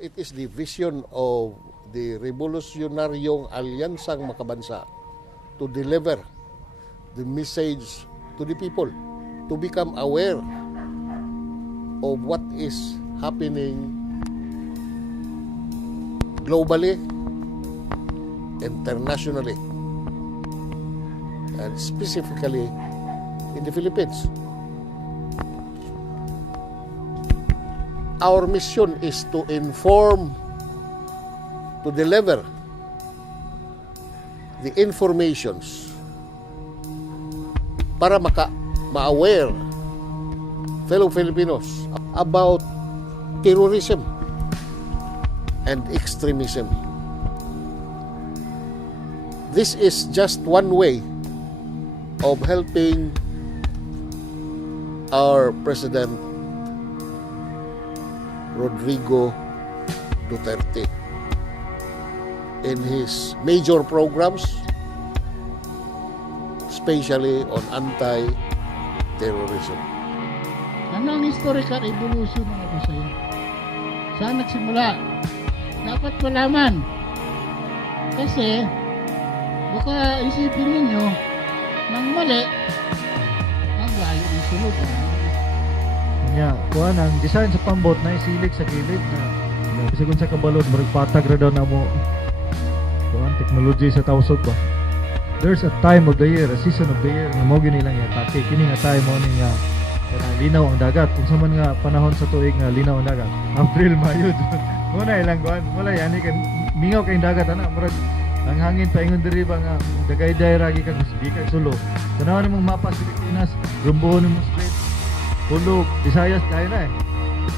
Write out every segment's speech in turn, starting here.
It is the vision of the revolutionaryong alyansang makabansa to deliver the message to the people, to become aware of what is happening globally, internationally, and specifically in the Philippines. Our mission is to inform, to deliver the informations para ma-aware fellow Filipinos about terrorism and extremism. This is just one way of helping our President Rodrigo Duterte in his major programs, especially on anti-terrorism. Ano ang historical evolution ng ito sa'yo? Saan nagsimula? Dapat malaman. Kasi, baka isipin ninyo, nang mali, ang layo ng sulod. Nya, kuha ang design sa pambot na isilig sa gilid na kasi kung sa kabalod, maragpatag ra daw na mo kuha technology sa tausog ba. There's a time of the year, a season of the year na mo ginilang atake. Kini nga time mo ni nga linaw ang dagat. Kung sa man nga panahon sa tuig nga linaw ang dagat, April, Mayo, muna ilang kuhan, wala yan kan mingaw kayong dagat ana, murag ang hangin paingon diri ba nga dagay-day ragi kag di kay sulo. Tanawan nimong mapa sa Pilipinas, rumbohon mo straight Hulog, Visayas dahil na eh.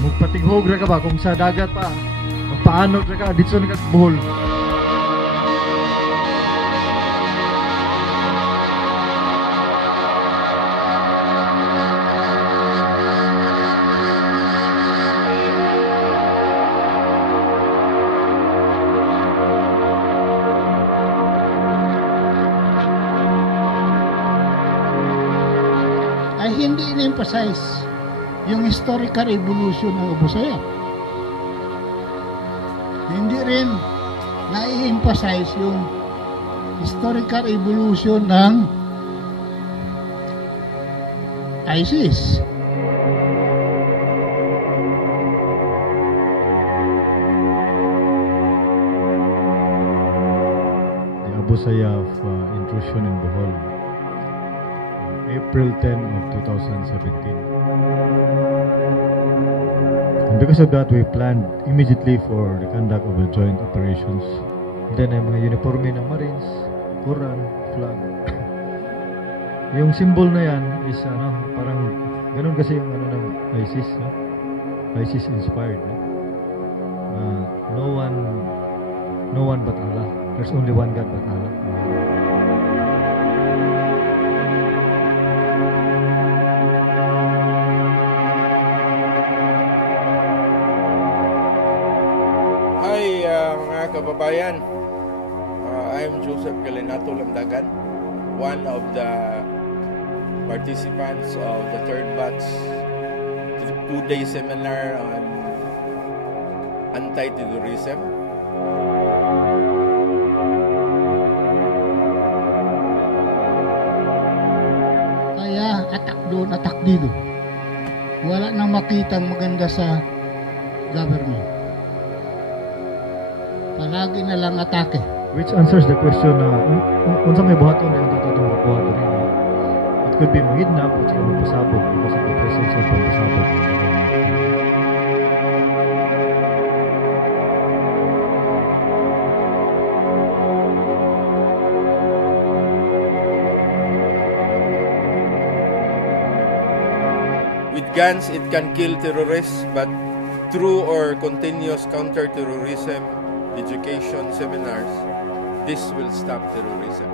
Magpatighog ra ka ba kung sa dagat pa. Magpaanod ra ka, dito na kagbuhol. Ay hindi in-emphasize yung historical evolution ng Ubusaya. Hindi rin na-emphasize yung historical evolution ng ISIS. The Abu Sayyaf intrusion in Bohol, April 10 of 2017. And because of that, we planned immediately for the conduct of the joint operations. Then ay mga uniforme ng Marines, Quran, flag. Yung symbol na yan is parang ganun kasi yung ng ISIS, no? ISIS inspired, no? No one but Allah. There's only one God but Allah. Hi mga kababayan, I'm Joseph Galinato Lamdagan, one of the participants of the third batch 2-day seminar on anti-terrorism. Kaya atak doon, atak dito. Wala nang makitang maganda sa government. Palagi na lang atake. Which answers the question na unsa may buhaton ang tatong buhat rin. It could be mahidnap at saka magpasabog because of the presence of pagpasabog. With guns, it can kill terrorists, but through or continuous counter-terrorism education seminars, this will stop terrorism.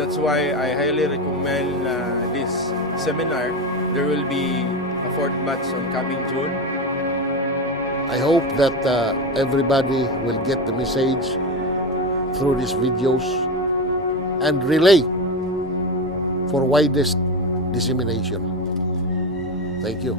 That's why I highly recommend this seminar. There will be a fourth batch on coming June. I hope that everybody will get the message through these videos and relay for widest dissemination. Thank you.